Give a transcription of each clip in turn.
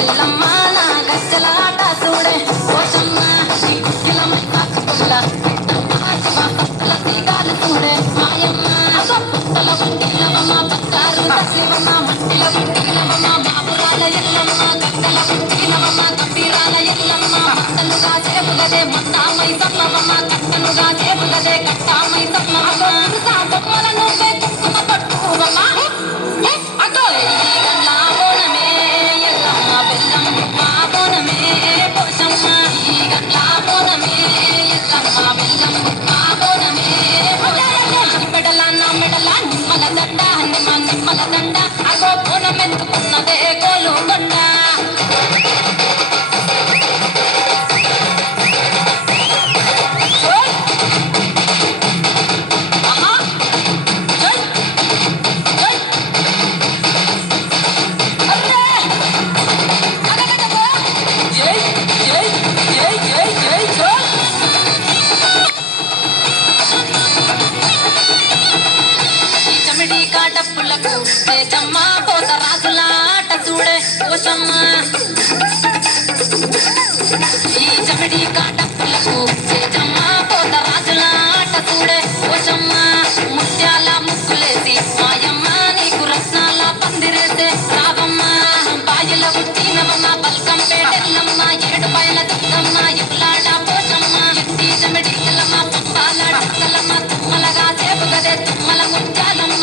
ఎల్లమ్మ నా గజ్జలాట చూడే పోషమ్మ కిలమై కాచుకుల్ల పక్కల తీగాలు చూడే మాయమ్మ పక్కల ఉండిలమ్మ పక్కారు శివమ్మ మట్టిల ఉండిలమ్మ బాబురాల ఎల్లమ్మ గద్దల ఉండిలమ్మ గంభీరాల ఎల్లమ్మ మట్టలుగా చేపుగదే మట్టామై సమ్మమ్మ కట్టనుగా చేపుగదే కట్టామై సమ్మమ్మ సాబమ్మల నువ్వే కుంకుమ పట్టుకోవమ్మ అగో నిమ్మల దండ అగో పూనం ఎత్తుకున్నదే గోలు కొండ డప్పులకు తేజమ్మ పోత రాజుల ఆట చూడే పోషమ్మ ఈ చమిడి డప్పులకు తేజమ్మ పోత రాజుల ఆట చూడే పోషమ్మ ముత్యాల ముక్కులేసి మాయమ్మ నీకు రత్నాల పందిరేసే రావమ్మ బాయిల ఉట్టినవమ్మ బల్కం పేటెల్లమ్మ ఏడు బయల దుర్గమ్మ ఎప్పులాడ పోషమ్మ ఎత్తి చమిడి ఎల్లమ్మ పంపాల డక్కలమ్మ తుమ్మలగా చేపుగదే తుమ్మల ముత్యాలమ్మ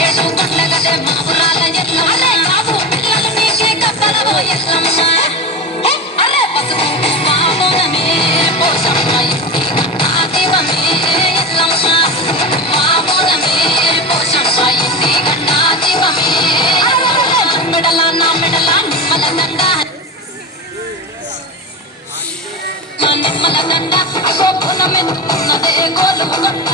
ఏడు కొండగదే మాపురాల ఎల్లమ్మ అరే బాబు పిల్లలు నీకే కప్పలవో ఎల్లమ్మ అరే పసుపు మామోనమే పోషమ్మ ఇంటి గంటాదివమే ఎల్లమ్మ మామోనమే పోషమ్మ ఇంటి గంటాదివమే మెడల నా మెడల నిమ్మల దండ నిమ్మల దండ అగో పునమెత్తుకున్నదే గోలు కొండ